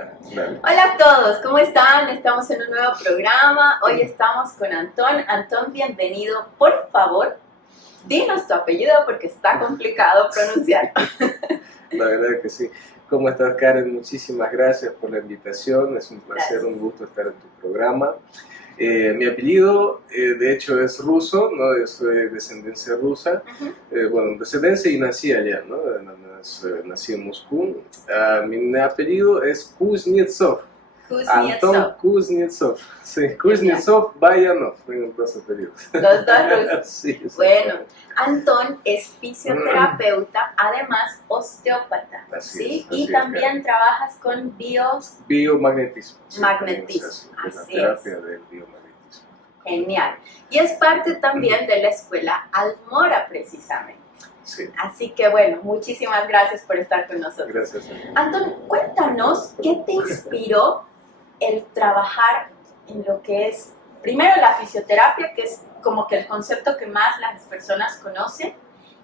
Ya, dale. Hola a todos, ¿cómo están? Estamos en un nuevo programa. Hoy estamos con Antón. Antón, bienvenido. Por favor, dinos tu apellido porque está complicado pronunciar. La verdad que sí. ¿Cómo estás, Karen? Muchísimas gracias por la invitación. Es un placer, Gracias. un gusto estar en tu programa. Mi apellido, de hecho, es ruso, ¿no? Yo soy de descendencia rusa. Bueno, descendencia y nací allá, ¿no? Nací en Moscú. Mi apellido es Kuznetsov. Anton Kuznetsov. Kuznetsov. Sí, Kuznetsov, Bayanov. Tengo dos apellidos. Los dos rusos. Sí, Bueno, Antón es fisioterapeuta, además osteópata, Así ¿sí? es, así Y es, también Karen. trabajas con Biomagnetismo. Sí, Magnetismo, también se hace, así la es. terapia del biomagnetismo. Genial. Y es parte también de la escuela Almora, precisamente. Sí, Así que bueno, muchísimas gracias por estar con nosotros. gracias a ti. Antón, cuéntanos qué te inspiró el trabajar en lo que es, primero la fisioterapia, que es como que el concepto que más las personas conocen,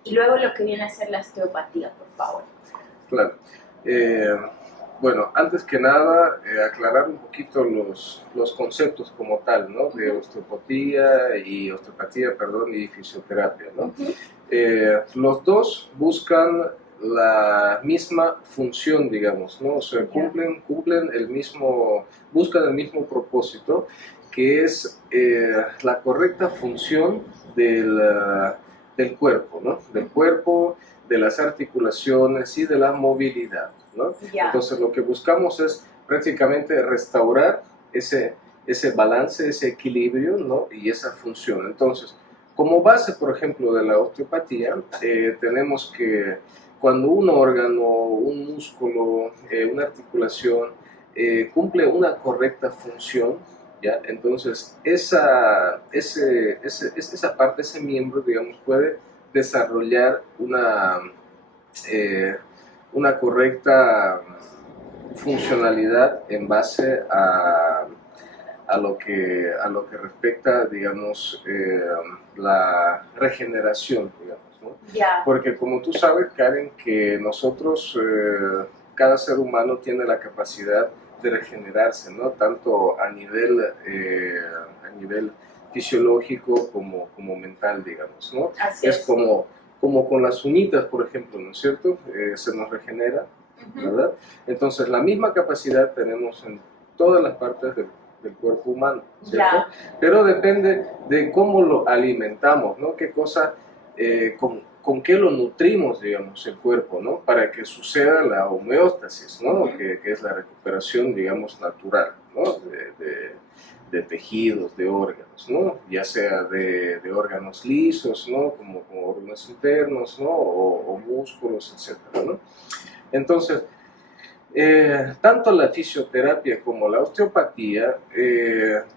y luego lo que viene a ser la osteopatía, por favor. Claro. Bueno, antes que nada, aclarar un poquito los conceptos como tal, ¿no? De osteopatía y fisioterapia, ¿no? Los dos buscan la misma función, digamos, ¿no? O sea, cumplen el mismo, buscan el mismo propósito, que es la correcta función del cuerpo, ¿no? Del cuerpo, de las articulaciones y de la movilidad, ¿no? Entonces lo que buscamos es prácticamente restaurar ese balance, ese equilibrio, ¿no? Y esa función. Entonces, como base, por ejemplo, de la osteopatía, tenemos que cuando un órgano, un músculo, una articulación cumple una correcta función, ¿ya? Entonces esa parte, ese miembro, digamos, puede desarrollar una correcta funcionalidad en base a lo que respecta, digamos, la regeneración, digamos, ¿no? Porque como tú sabes, Karen, que nosotros, cada ser humano tiene la capacidad de regenerarse, ¿no? Tanto a nivel fisiológico como mental, digamos, ¿no? Así es como con las uñitas, por ejemplo, ¿no es cierto? Se nos regenera, ¿verdad? Entonces, la misma capacidad tenemos en todas las partes del cuerpo humano, ¿cierto? Pero depende de cómo lo alimentamos, ¿no? Qué cosa, con qué lo nutrimos, digamos, el cuerpo, ¿no? Para que suceda la homeostasis, ¿no? Que es la recuperación, digamos, natural, ¿no? De tejidos, de órganos, ¿no? Ya sea de órganos lisos, ¿no? Como órganos internos, ¿no? O músculos, etcétera, ¿no? Entonces, tanto la fisioterapia como la osteopatía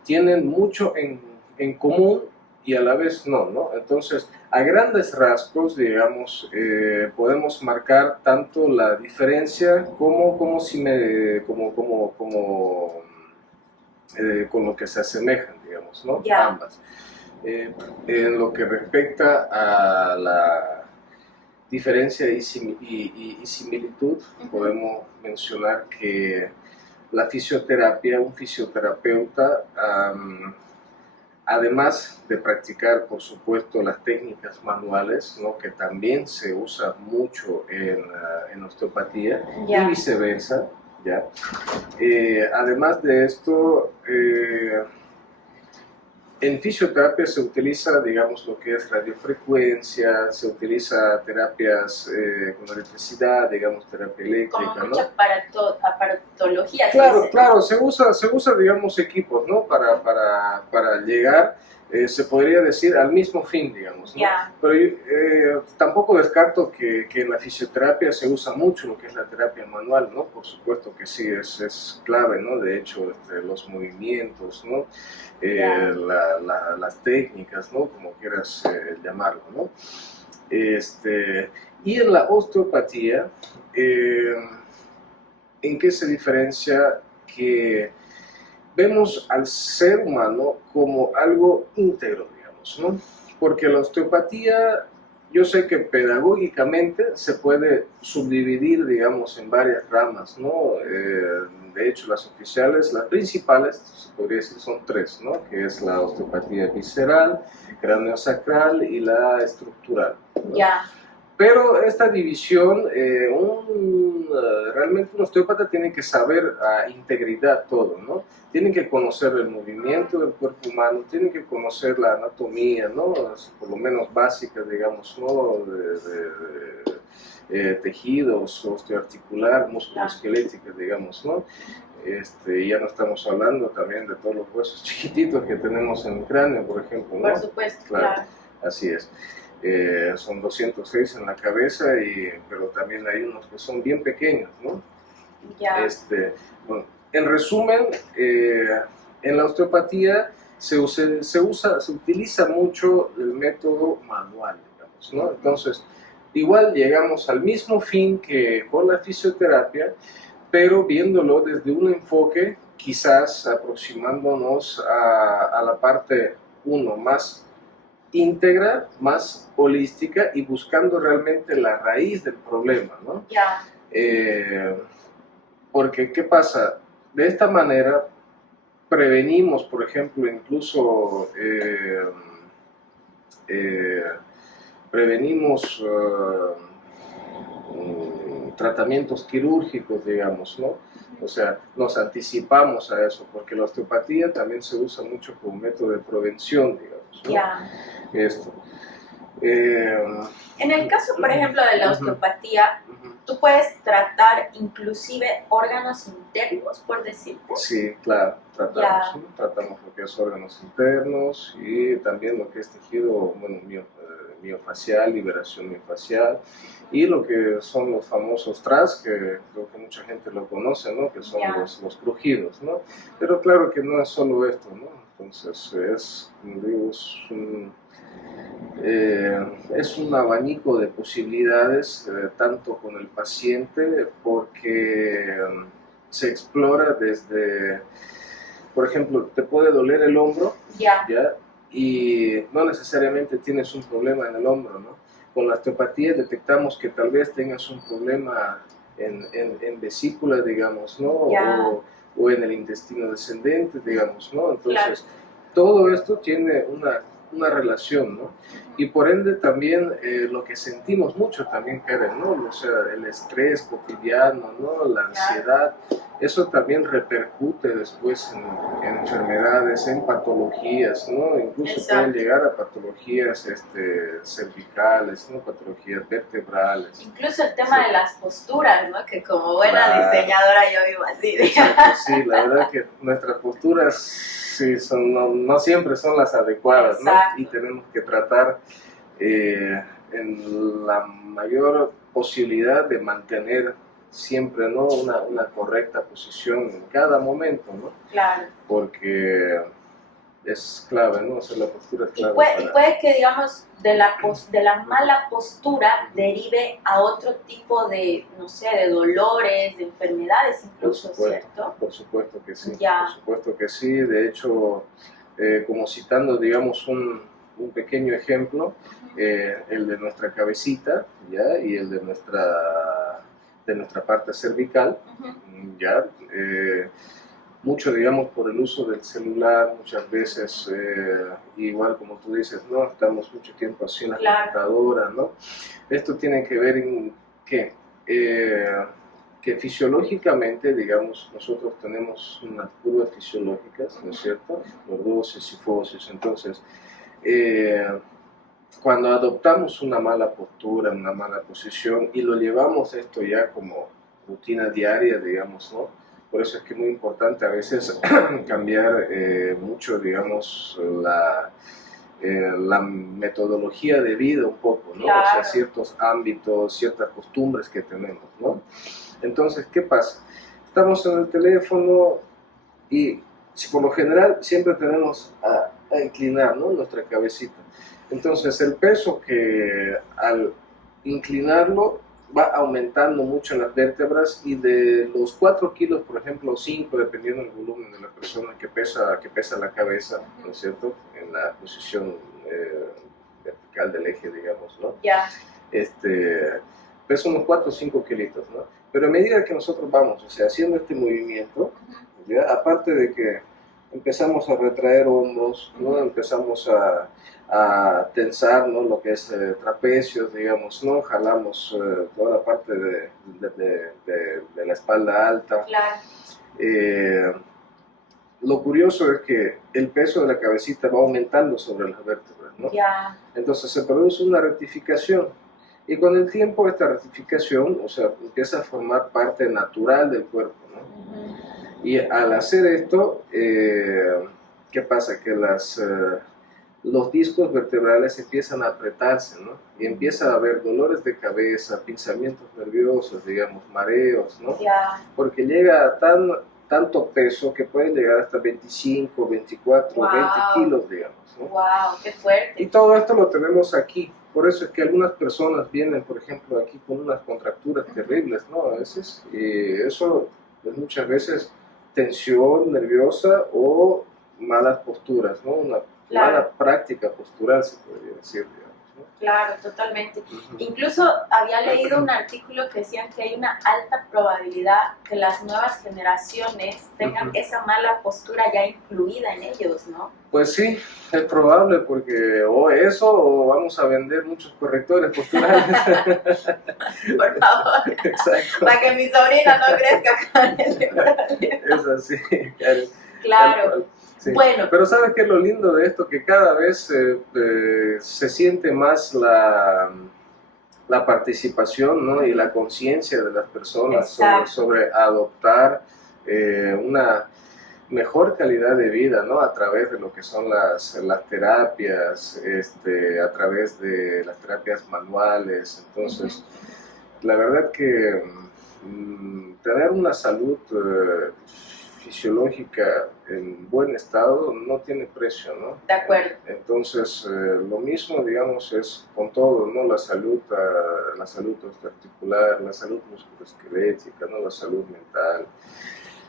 tienen mucho en común y a la vez no. Entonces, a grandes rasgos, digamos, podemos marcar tanto la diferencia con lo que se asemejan, digamos, ¿no? Ambas. En lo que respecta a la diferencia y similitud, podemos mencionar que la fisioterapia, un fisioterapeuta, además de practicar, por supuesto, las técnicas manuales, ¿no? Que también se usa mucho en osteopatía y viceversa, ¿ya? Además de esto, en fisioterapia se utiliza, digamos, lo que es radiofrecuencia, se utiliza terapias con electricidad, digamos, terapia eléctrica, como mucha aparatología. Claro, se usa, digamos, equipos, ¿no? Para llegar, se podría decir, al mismo fin, digamos, ¿no? Pero tampoco descarto que en la fisioterapia se usa mucho lo que es la terapia manual, ¿no? Por supuesto que sí, es clave, ¿no? De hecho, los movimientos, ¿no? Las técnicas, ¿no? Como quieras llamarlo, ¿no? Y en la osteopatía, ¿en qué se diferencia? Que vemos al ser humano como algo íntegro, digamos, ¿no? Porque la osteopatía, yo sé que pedagógicamente se puede subdividir, digamos, en varias ramas, ¿no? de hecho las oficiales, las principales, se podría decir son tres, ¿no? Que es la osteopatía visceral, craneosacral y la estructural, ¿no? Ya. Pero esta división, realmente un osteópata tiene que saber a integridad todo, ¿no? Tiene que conocer el movimiento del cuerpo humano, tiene que conocer la anatomía, ¿no? Por lo menos básica, digamos, ¿no? Tejidos, osteoarticular, musculoesquelética, digamos, ¿no? Ya no estamos hablando también de todos los huesos chiquititos que tenemos en el cráneo, por ejemplo, ¿no? Por supuesto, claro. Así es. Son 206 en la cabeza, pero también hay unos que son bien pequeños, ¿no? Ya. Bueno, en resumen, en la osteopatía se utiliza mucho el método manual, digamos, ¿no? Entonces, igual llegamos al mismo fin que con la fisioterapia, pero viéndolo desde un enfoque, quizás aproximándonos a la parte, más íntegra, más holística y buscando realmente la raíz del problema, ¿no? Ya. Porque, ¿qué pasa? De esta manera prevenimos, por ejemplo, incluso prevenimos tratamientos quirúrgicos, digamos, ¿no? O sea, nos anticipamos a eso, porque la osteopatía también se usa mucho como método de prevención, digamos, ¿no? Ya. Esto. En el caso, por ejemplo, de la osteopatía, tú puedes tratar inclusive órganos internos, por decirte. Sí, claro, tratamos, ¿no? Tratamos lo que es órganos internos y también lo que es tejido, bueno, miofacial, liberación miofacial, y lo que son los famosos TRAS, que creo que mucha gente lo conoce, ¿no? Que son los crujidos, ¿no? Pero claro que no es solo esto, ¿no? Entonces es, como digo, es un abanico de posibilidades, tanto con el paciente, porque se explora desde, por ejemplo, te puede doler el hombro, ¿ya? Y no necesariamente tienes un problema en el hombro, ¿no? Con la osteopatía detectamos que tal vez tengas un problema en vesícula, digamos, ¿no? O en el intestino descendente, digamos, ¿no? Entonces, todo esto tiene una relación, ¿no? Y por ende también lo que sentimos mucho también, Karen, ¿no? O sea, el estrés cotidiano, ¿no? La ansiedad, eso también repercute después en enfermedades, en patologías, ¿no? Incluso pueden llegar a patologías cervicales, ¿no? Patologías vertebrales. Incluso el tema de las posturas, ¿no? Que como buena diseñadora yo vivo así. Sí, la verdad que nuestras posturas sí, no siempre son las adecuadas, ¿no? Y tenemos que tratar en la mayor posibilidad de mantener siempre, ¿no? una correcta posición en cada momento, ¿no? Claro. Porque es clave, ¿no? O sea, la postura es clave. Y puede que, digamos, de la mala postura derive a otro tipo de, no sé, de dolores, de enfermedades incluso, ¿cierto? Por supuesto que sí, por supuesto que sí. De hecho, como citando, digamos, un pequeño ejemplo, el de nuestra cabecita, ¿ya? Y el de nuestra parte cervical, ¿ya? Mucho, digamos, por el uso del celular, muchas veces, igual como tú dices, ¿no? Estamos mucho tiempo así en la computadora, ¿no? Esto tiene que ver en que fisiológicamente, digamos, nosotros tenemos unas curvas fisiológicas, ¿no es cierto? Lordosis, sifosis. Entonces, cuando adoptamos una mala postura, una mala posición y lo llevamos esto ya como rutina diaria, digamos, ¿no? Por eso es que es muy importante a veces cambiar mucho, digamos, la metodología de vida un poco, ¿no? O sea, ciertos ámbitos, ciertas costumbres que tenemos, ¿no? Entonces, ¿qué pasa? Estamos en el teléfono y por lo general siempre tenemos a inclinar, ¿no? Nuestra cabecita. Entonces, el peso que al inclinarlo va aumentando mucho en las vértebras, y de los 4 kilos, por ejemplo, 5, dependiendo del volumen de la persona que pesa la cabeza, ¿no es cierto? En la posición vertical del eje, digamos, ¿no? Pesa unos 4 o 5 kilitos, ¿no? Pero a medida que nosotros vamos, o sea, haciendo este movimiento, ¿ya? Aparte de que empezamos a retraer hombros, ¿no? Empezamos a tensar, ¿no? Lo que es trapecios, digamos, ¿no? Jalamos toda la parte de la espalda alta. Claro. Lo curioso es que el peso de la cabecita va aumentando sobre las vértebras, ¿no? Ya. Entonces se produce una rectificación. Y con el tiempo esta rectificación, o sea, empieza a formar parte natural del cuerpo, ¿no? Y al hacer esto, ¿qué pasa? Que los discos vertebrales empiezan a apretarse, ¿no? Y empieza a haber dolores de cabeza, pinzamientos nerviosos, digamos, mareos, ¿no? Ya. Porque llega a tanto peso que puede llegar hasta 25, 24, Wow. 20 kilos, digamos, ¿no? Wow, qué fuerte. Y todo esto lo tenemos aquí. Por eso es que algunas personas vienen, por ejemplo, aquí con unas contracturas terribles, ¿no? A veces, y eso es muchas veces tensión nerviosa o malas posturas, ¿no? Una mala práctica postural, se podría decir, digamos, ¿no? Claro, totalmente. Incluso había leído un artículo que decían que hay una alta probabilidad que las nuevas generaciones tengan esa mala postura ya incluida en ellos, ¿no? Pues sí, es probable porque o eso o vamos a vender muchos correctores posturales. Por favor. Exacto. Para que mi sobrina no crezca con ese problema. Es así, claro. Claro. Sí. Bueno. Pero ¿sabes qué es lo lindo de esto? Que cada vez se siente más la participación, ¿no? Y la conciencia de las personas sobre adoptar una mejor calidad de vida, ¿no? A través de lo que son las terapias, a través de las terapias manuales. Entonces, la verdad que tener una salud fisiológica en buen estado no tiene precio, ¿no? De acuerdo. Entonces, lo mismo, digamos, es con todo, ¿no? La salud osteoarticular, la salud musculoesquelética, ¿no? La salud mental,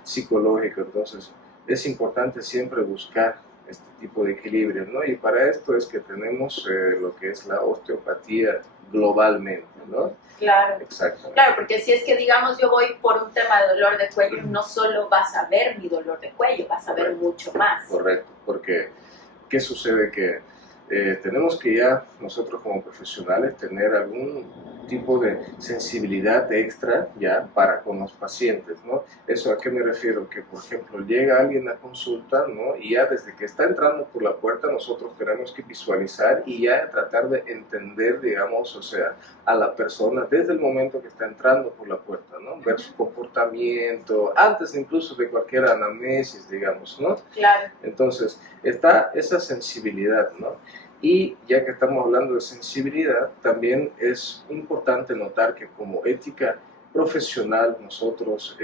psicológica. Entonces, es importante siempre buscar este tipo de equilibrio, ¿no? Y para esto es que tenemos lo que es la osteopatía globalmente, ¿no? Claro. Exacto. Claro, porque si es que, digamos, yo voy por un tema de dolor de cuello, no solo vas a ver mi dolor de cuello, vas a ver mucho más. Correcto, porque ¿qué sucede? Que tenemos que ya nosotros como profesionales tener algún tipo de sensibilidad extra ya para con los pacientes, ¿no? ¿Eso a qué me refiero? Que, por ejemplo, llega alguien a consulta, ¿no? Y ya desde que está entrando por la puerta nosotros tenemos que visualizar y ya tratar de entender, digamos, o sea, a la persona desde el momento que está entrando por la puerta, ¿no? Ver su comportamiento, antes incluso de cualquier anamnesis, digamos, ¿no? Claro. Entonces, está esa sensibilidad, ¿no? Y ya que estamos hablando de sensibilidad, también es importante notar que como ética profesional nosotros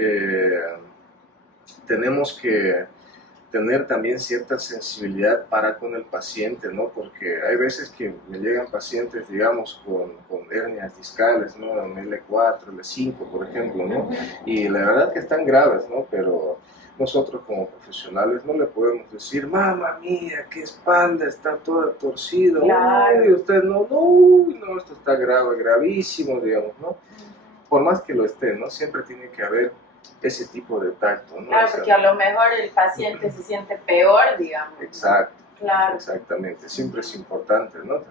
tenemos que tener también cierta sensibilidad para con el paciente, ¿no? Porque hay veces que me llegan pacientes, digamos, con hernias discales, ¿no? En L4, L5, por ejemplo, ¿no? Y la verdad que están graves, ¿no? Pero nosotros como profesionales no le podemos decir, mamá mía, qué espalda, está toda torcida, claro. y usted no, esto está grave, gravísimo, digamos, ¿no? Por más que lo esté, ¿no? Siempre tiene que haber ese tipo de tacto, ¿no? Claro, porque a lo mejor el paciente se siente peor, digamos. Exacto. Claro. Exactamente, siempre es importante, ¿no?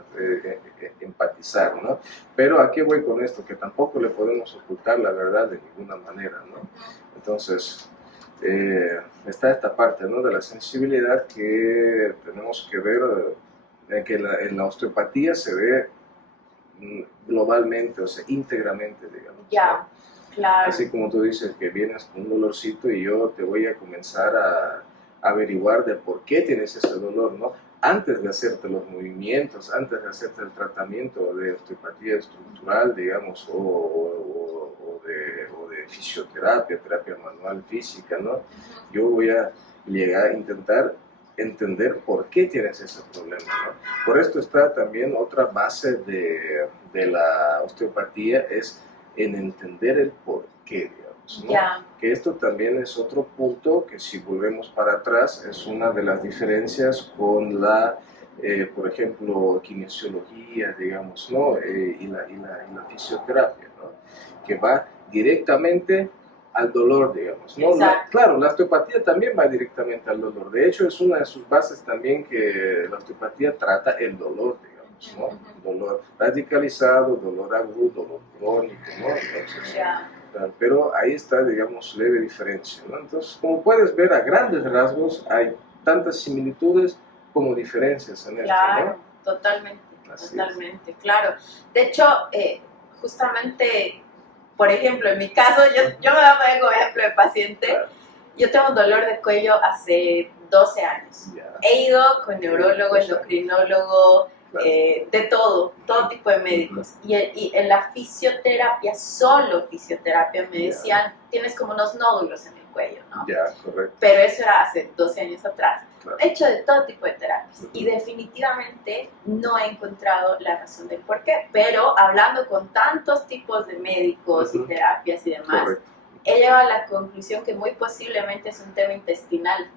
Empatizar, ¿no? Pero ¿a qué voy con esto? Que tampoco le podemos ocultar la verdad de ninguna manera, ¿no? Entonces, está esta parte, ¿no? De la sensibilidad que tenemos que ver, que en la osteopatía se ve globalmente, o sea, íntegramente, digamos. Ya, ¿no? claro. Así como tú dices que vienes con un dolorcito y yo te voy a comenzar a averiguar de por qué tienes ese dolor, ¿no? Antes de hacerte los movimientos, antes de hacerte el tratamiento de osteopatía estructural, digamos, o de fisioterapia, terapia manual física, ¿no? Yo voy a llegar a intentar entender por qué tienes ese problema, ¿no? Por esto está también otra base de la osteopatía, es en entender el por qué, digamos, ¿no? Ya. Que esto también es otro punto que si volvemos para atrás es una de las diferencias con la por ejemplo, kinesiología, digamos, ¿no? Y la fisioterapia, ¿no? Que va directamente al dolor, digamos, ¿no? Claro, la osteopatía también va directamente al dolor. De hecho, es una de sus bases también que la osteopatía trata el dolor, digamos, ¿no? Dolor radicalizado, dolor agudo, dolor crónico, ¿no? Entonces, pero ahí está, digamos, leve diferencia, ¿no? Entonces, como puedes ver, a grandes rasgos hay tantas similitudes como diferencias en esto, ¿no? Totalmente, totalmente, claro. De hecho, justamente, por ejemplo, en mi caso, yo me voy a poner como ejemplo de paciente. Claro. Yo tengo un dolor de cuello hace 12 años. He ido con neurólogo, endocrinólogo, de todo tipo de médicos. Y en la fisioterapia, solo fisioterapia, me decían, tienes como unos nódulos en el cuello, ¿no? Correcto. Pero eso era hace 12 años atrás. Claro. He hecho de todo tipo de terapias y definitivamente no he encontrado la razón del por qué. Pero hablando con tantos tipos de médicos y terapias y demás, correcto, he llegado a la conclusión que muy posiblemente es un tema intestinal.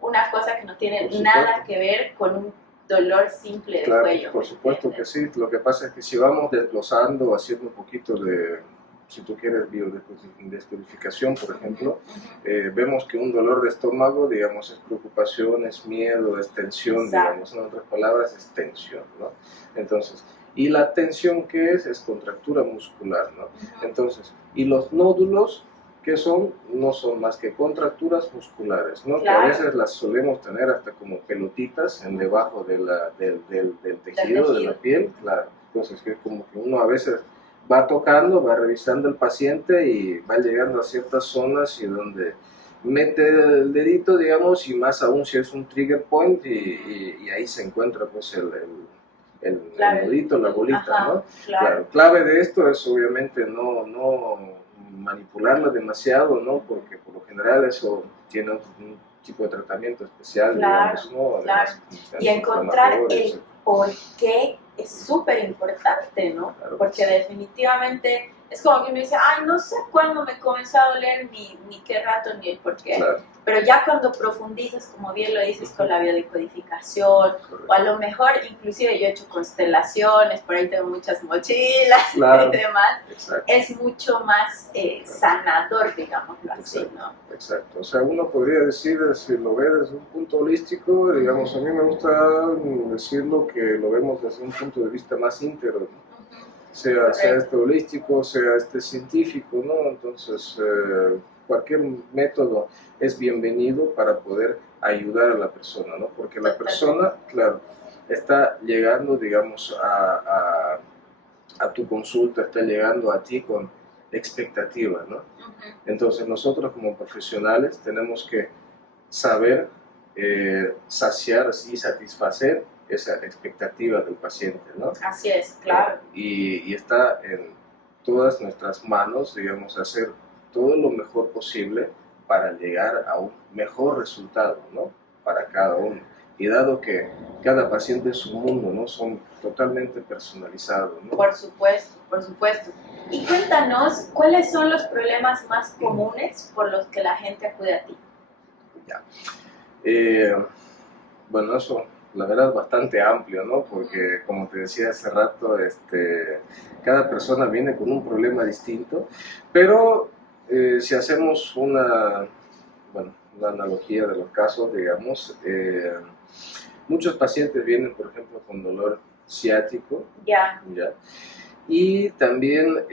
Una cosa que no tiene nada que ver con un dolor simple de cuello. Por supuesto que sí. Lo que pasa es que si vamos desglosando, haciendo un poquito de, si tú quieres, biodescodificación, por ejemplo, vemos que un dolor de estómago, digamos, es preocupación, es miedo, es tensión, digamos, en otras palabras, es tensión, ¿no? Entonces, y la tensión, ¿qué es? Es contractura muscular, ¿no? Entonces, y los nódulos, ¿qué son? No son más que contracturas musculares, ¿no? Claro. Que a veces las solemos tener hasta como pelotitas en debajo de del tejido, de la piel, claro. Entonces, que como que uno a veces va tocando, va revisando al paciente y va llegando a ciertas zonas y donde mete el dedito, digamos, y más aún si es un trigger point y ahí se encuentra pues el nodito, la bolita, ¿no? Claro. Clave de esto es obviamente no manipularla demasiado, ¿no? Porque por lo general eso tiene un tipo de tratamiento especial, digamos, ¿no? Además, y encontrar el por qué es súper importante, ¿no? Claro, porque definitivamente es como que me dice, ay, no sé cuándo me comenzó a doler, ni qué rato, ni el por qué. Claro. Pero ya cuando profundizas, como bien lo dices, con la biodecodificación, o a lo mejor inclusive yo he hecho constelaciones, por ahí tengo muchas mochilas y demás, es mucho más sanador, digámoslo así, ¿no? Exacto, o sea, uno podría decir, si lo ve desde un punto holístico, digamos, a mí me gusta decirlo que lo vemos desde un punto de vista más íntegro, ¿no? Sea este holístico, sea este científico, ¿no? Entonces, cualquier método es bienvenido para poder ayudar a la persona, ¿no? Porque la persona, claro, está llegando, digamos, a tu consulta, está llegando a ti con expectativa, ¿no? Entonces, nosotros como profesionales tenemos que saber saciar y satisfacer esa expectativa del paciente, ¿no? Así es, claro. Y está en todas nuestras manos, digamos, hacer todo lo mejor posible para llegar a un mejor resultado, ¿no? Para cada uno. Y dado que cada paciente es un mundo, ¿no? Son totalmente personalizados, ¿no? Por supuesto, por supuesto. Y cuéntanos, ¿cuáles son los problemas más comunes por los que la gente acude a ti? Ya. Bueno, eso la verdad es bastante amplio, ¿no? Porque como te decía hace rato, cada persona viene con un problema distinto, pero si hacemos una analogía de los casos, digamos, muchos pacientes vienen, por ejemplo, con dolor ciático, ¿ya? Y también,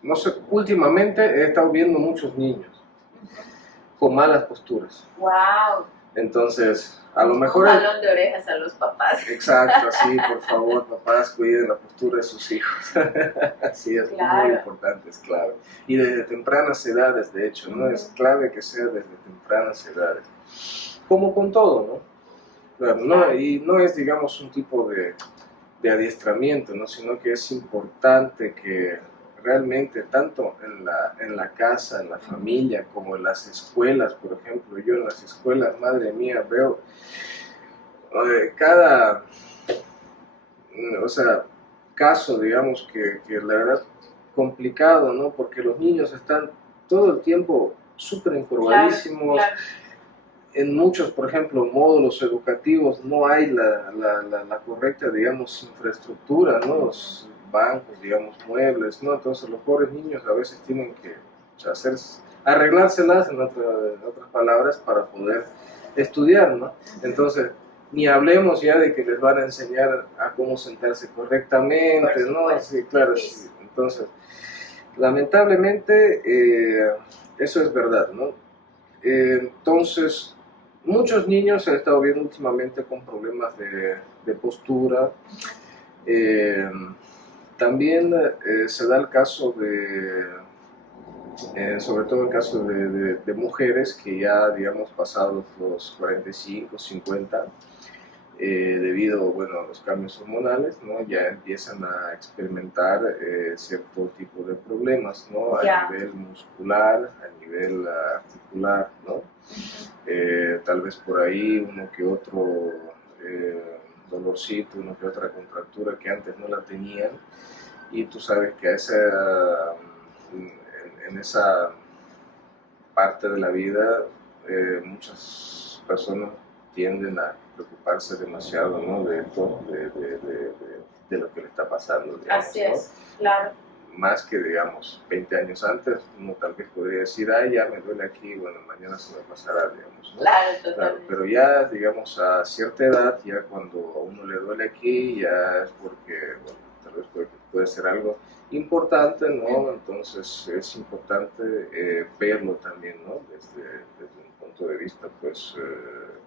no sé, últimamente he estado viendo muchos niños con malas posturas. ¡Wow! Entonces, a lo mejor... Un jalón de orejas a los papás. Exacto, sí, por favor, papás, cuiden la postura de sus hijos. Sí, es muy importante, es clave. Y desde tempranas edades, de hecho, ¿no? Es clave que sea desde tempranas edades. Como con todo, ¿no? Claro, ¿no? Y no es, digamos, un tipo de adiestramiento, ¿no? Sino que es importante que realmente tanto en la casa, en la familia, como en las escuelas, por ejemplo, yo en las escuelas, madre mía, veo cada, caso, digamos, que la verdad complicado, ¿no? Porque los niños están todo el tiempo súper encorvadísimos. en muchos, por ejemplo, módulos educativos no hay la correcta, digamos, infraestructura, ¿no? Los bancos, digamos, muebles, ¿no? Entonces los pobres niños a veces tienen que, o sea, arreglárselas, en otras palabras, para poder estudiar, ¿no? Entonces, ni hablemos ya de que les van a enseñar a cómo sentarse correctamente, ¿no? Sí, claro, sí. Entonces, lamentablemente, eso es verdad, ¿no? Entonces, muchos niños he estado viendo últimamente con problemas de postura. También se da el caso sobre todo el caso de mujeres que ya, digamos, pasados los 45, 50, debido, bueno, a los cambios hormonales, ¿no? Ya empiezan a experimentar cierto tipo de problemas, ¿no? A nivel muscular, a nivel articular, ¿no? Tal vez por ahí uno que otro dolorcito, una que otra contractura que antes no la tenían, y tú sabes que en esa parte de la vida muchas personas tienden a preocuparse demasiado, ¿no? de lo que le está pasando, digamos, así es, ¿no? claro. Más que, digamos, 20 años antes, uno tal vez podría decir, ay, ya me duele aquí, bueno, mañana se me pasará, digamos, ¿no? Claro, totalmente. Claro, pero ya, digamos, a cierta edad, ya cuando a uno le duele aquí, ya es porque, bueno, tal vez puede ser algo importante, ¿no? Entonces es importante verlo también, ¿no? Desde un punto de vista, pues,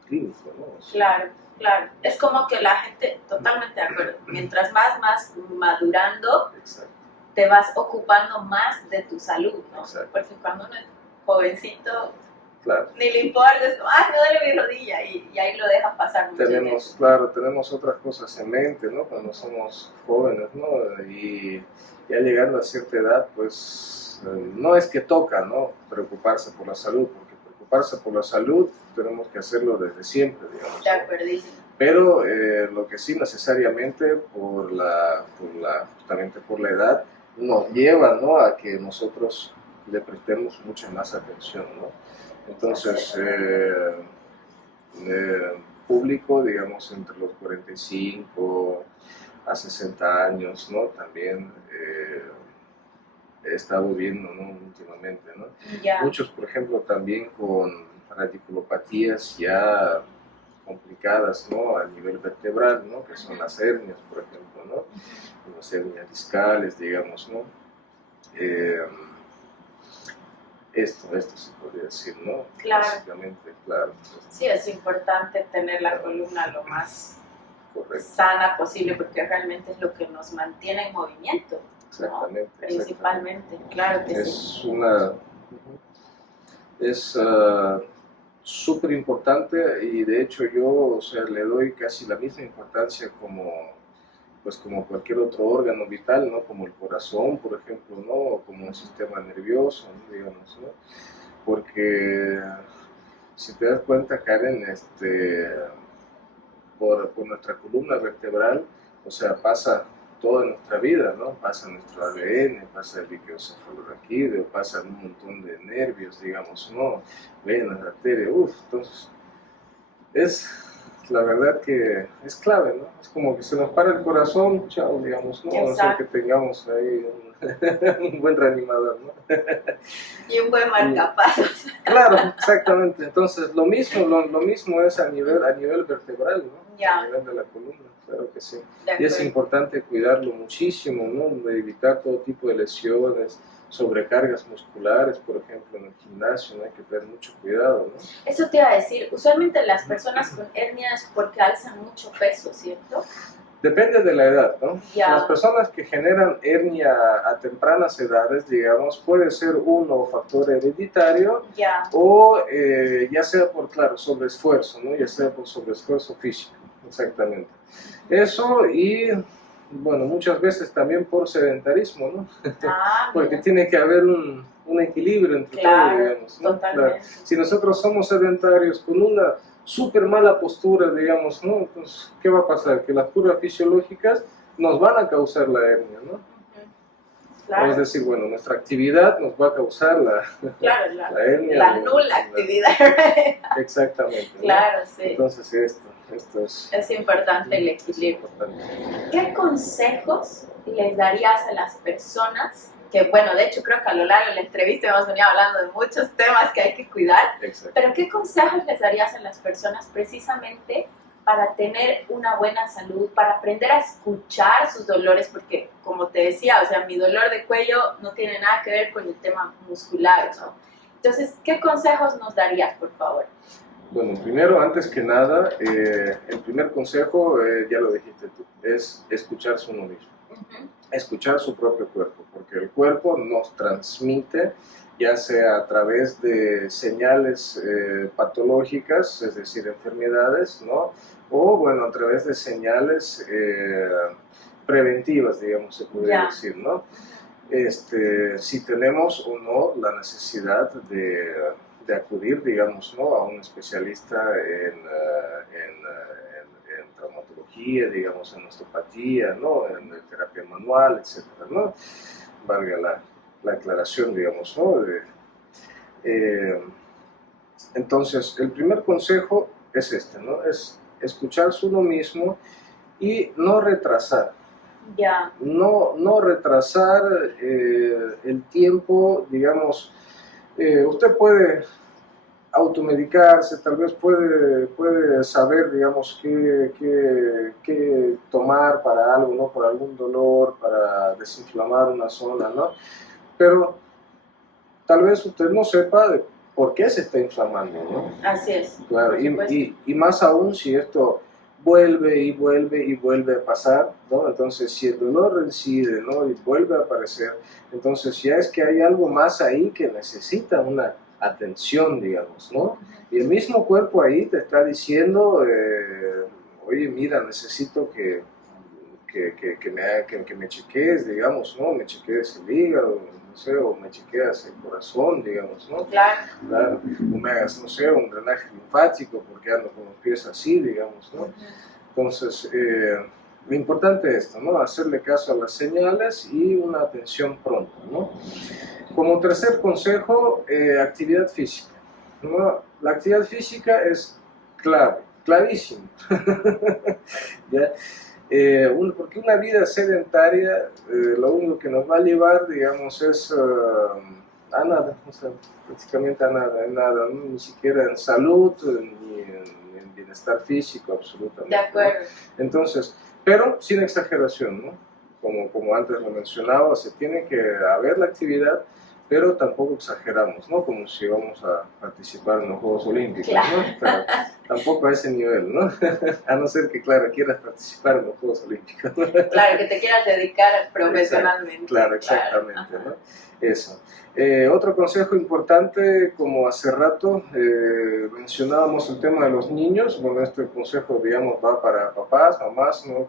clínico, ¿no? Claro, claro. Es como que la gente, totalmente de acuerdo, mientras más madurando, exacto, te vas ocupando más de tu salud, ¿no? Exacto. Porque cuando uno es jovencito, claro, ni le importa, es como, me duele mi rodilla, y ahí lo dejas pasar mucho tiempo. Claro, tenemos otras cosas en mente, ¿no? Cuando somos jóvenes, ¿no? Y ya llegando a cierta edad, pues, no es que toca, ¿no? Preocuparse por la salud, porque preocuparse por la salud tenemos que hacerlo desde siempre, digamos. De acuerdísimo. Pero lo que sí necesariamente justamente por la edad, nos lleva, ¿no? A que nosotros le prestemos mucha más atención, ¿no? Entonces, público, digamos, entre los 45 a 60 años, ¿no? También he estado viendo, ¿no? Últimamente, ¿no? Ya. Muchos, por ejemplo, también con radiculopatías ya complicadas, ¿no? A nivel vertebral, ¿no? Que son las hernias, por ejemplo, ¿no? Las hernias discales, digamos, ¿no? Esto se podría decir, ¿no? Claro. Básicamente, claro. Sí, es importante tener la columna lo más correcto, sana posible, porque realmente es lo que nos mantiene en movimiento, exactamente, ¿no? Principalmente, claro que sí. Es súper importante, y de hecho yo, o sea, le doy casi la misma importancia como cualquier otro órgano vital, ¿no? Como el corazón, por ejemplo, ¿no? O como el sistema nervioso, ¿no? Digamos, ¿no? Porque si te das cuenta, Karen, por nuestra columna vertebral, o sea, pasa toda nuestra vida, ¿no? Pasa nuestro ADN, pasa el líquido cefalorraquídeo, pasa un montón de nervios, digamos, ¿no? Venas, arterias, entonces la verdad que es clave, ¿no? Es como que se nos para el corazón, chao, digamos, ¿no? O sea, que tengamos ahí un buen reanimador, ¿no? Y un buen marcapasos. Claro, exactamente. Entonces, lo mismo es a nivel vertebral, ¿no? Ya. A nivel de la columna, claro que sí. Y es importante cuidarlo muchísimo, ¿no? De evitar todo tipo de lesiones, sobrecargas musculares, por ejemplo, en el gimnasio, ¿no? Hay que tener mucho cuidado, ¿no? Eso te iba a decir, usualmente las personas con hernia es porque alzan mucho peso, ¿cierto? Depende de la edad, ¿no? Ya. Las personas que generan hernia a tempranas edades, digamos, puede ser uno factor hereditario, ya. O ya sea por, claro, sobreesfuerzo, ¿no? Ya sea por sobreesfuerzo físico, exactamente. Eso, y bueno, muchas veces también por sedentarismo, ¿no? Porque mira. tiene que haber un equilibrio entre todo, digamos, ¿no? Totalmente. Claro. Si nosotros somos sedentarios con una súper mala postura, digamos, ¿no? Entonces, ¿qué va a pasar? Que las curvas fisiológicas nos van a causar la hernia, ¿no? Claro. Es decir, bueno, nuestra actividad nos va a causar claro, la hernia. la nula actividad. Exactamente. ¿no? Claro, sí. Entonces esto es importante el equilibrio. ¿Qué consejos les darías a las personas? Que bueno, de hecho creo que a lo largo de la entrevista hemos venido hablando de muchos temas que hay que cuidar, pero ¿qué consejos les darías a las personas precisamente para tener una buena salud, para aprender a escuchar sus dolores? Porque como te decía, o sea, mi dolor de cuello no tiene nada que ver con el tema muscular, ¿no? Entonces, ¿qué consejos nos darías, por favor? Bueno, primero, antes que nada, el primer consejo, ya lo dijiste tú, es escucharse uno mismo. Escuchar su propio cuerpo, porque el cuerpo nos transmite, ya sea a través de señales patológicas, es decir, enfermedades, ¿no? O, bueno, a través de señales preventivas, digamos, se podría decir, ¿no? Si tenemos o no la necesidad de acudir, digamos, ¿no? A un especialista en traumatología, digamos, en osteopatía, ¿no? En terapia manual, etcétera, ¿no? Valga la aclaración, digamos, ¿no? Entonces, el primer consejo es este, ¿no? Es escucharse uno mismo y no retrasar. No retrasar el tiempo, digamos, usted puede automedicarse, tal vez puede saber, digamos, qué tomar para algo, ¿no? Por algún dolor, para desinflamar una zona, ¿no? Pero tal vez usted no sepa de por qué se está inflamando, ¿no? Así es. Claro, y más aún si esto vuelve y vuelve y vuelve a pasar, ¿no? Entonces, si el dolor reincide, ¿no? Y vuelve a aparecer, entonces ya es que hay algo más ahí que necesita una atención, digamos, ¿no? Y el mismo cuerpo ahí te está diciendo, oye, mira, necesito que me chequees, digamos, ¿no? Me chequees el hígado, no sé, o me chequeas el corazón, digamos, ¿no? Claro. O me hagas, no sé, un drenaje linfático porque ando con los pies así, digamos, ¿no? Entonces, lo importante es esto, ¿no? Hacerle caso a las señales y una atención pronta, ¿no? Como tercer consejo, actividad física, ¿no? La actividad física es clavísimo. ¿Ya? Porque una vida sedentaria lo único que nos va a llevar, digamos, es a nada, o sea, prácticamente a nada, ¿no? Ni siquiera en salud, ni en bienestar físico, absolutamente. De acuerdo. ¿No? Entonces, pero sin exageración, ¿no? Como antes lo mencionaba, se tiene que haber la actividad, pero tampoco exageramos, ¿no? Como si vamos a participar en los Juegos Olímpicos, claro. ¿no? Pero tampoco a ese nivel, ¿no? A no ser que, claro, quieras participar en los Juegos Olímpicos, ¿no? Claro, que te quieras dedicar profesionalmente. Claro, exactamente, claro. ¿No? Eso. Otro consejo importante, como hace rato mencionábamos el tema de los niños, bueno, este consejo, digamos, va para papás, mamás, ¿no?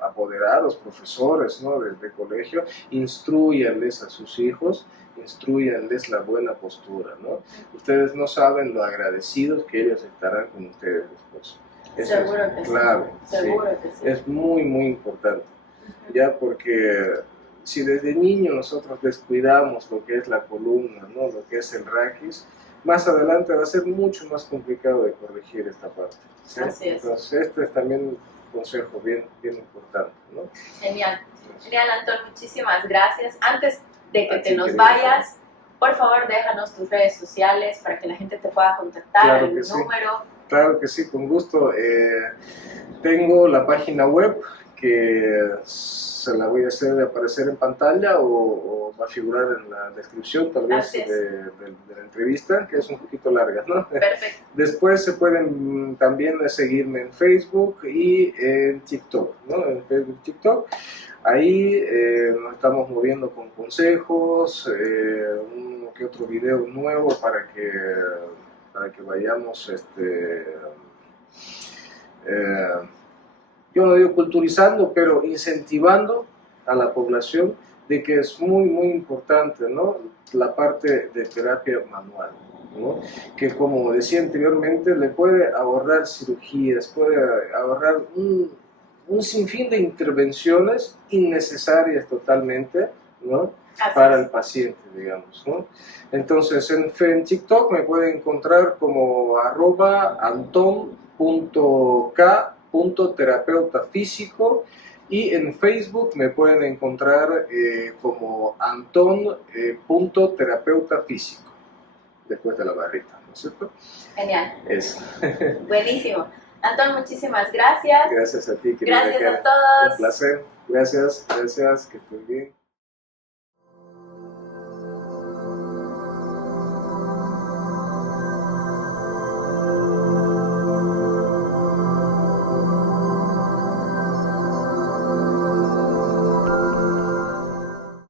Apoderados, profesores, ¿no? de colegio, instruyanles a sus hijos, instruyanles la buena postura, ¿no? Ustedes no saben lo agradecidos que ellos estarán con ustedes después. Eso seguro que clave, sí. Seguro que sí. Es muy, muy importante, ya, porque si desde niño nosotros descuidamos lo que es la columna, ¿no? Lo que es el raquis, más adelante va a ser mucho más complicado de corregir esta parte, ¿sí? Así es. Entonces, este es también consejo bien importante, ¿no? Genial, Anton, muchísimas gracias. Antes de que te nos vayas, por favor déjanos tus redes sociales para que la gente te pueda contactar, claro el número. Claro que sí, con gusto. Tengo la página web que se la voy a hacer aparecer en pantalla o va a figurar en la descripción tal vez de la entrevista, que es un poquito larga, ¿no? Perfecto. Después se pueden también seguirme en Facebook y en TikTok, ¿no? En Facebook, TikTok. Ahí nos estamos moviendo con consejos, uno que otro video nuevo para que vayamos, yo no digo culturizando, pero incentivando a la población de que es muy, muy importante, ¿no? La parte de terapia manual, ¿no? Que como decía anteriormente, le puede ahorrar cirugías, puede ahorrar un sinfín de intervenciones innecesarias totalmente, ¿no? Así Para es. el paciente, digamos, ¿no? Entonces, en TikTok me pueden encontrar como @anton.k.terapeuta físico, y en Facebook me pueden encontrar como anton.terapeuta físico, después de la barrita, ¿no es cierto? Genial. Eso. Buenísimo. Antón, muchísimas gracias. Gracias a ti, querida Gracias Karen. a todos. Un placer. Gracias, que estés bien.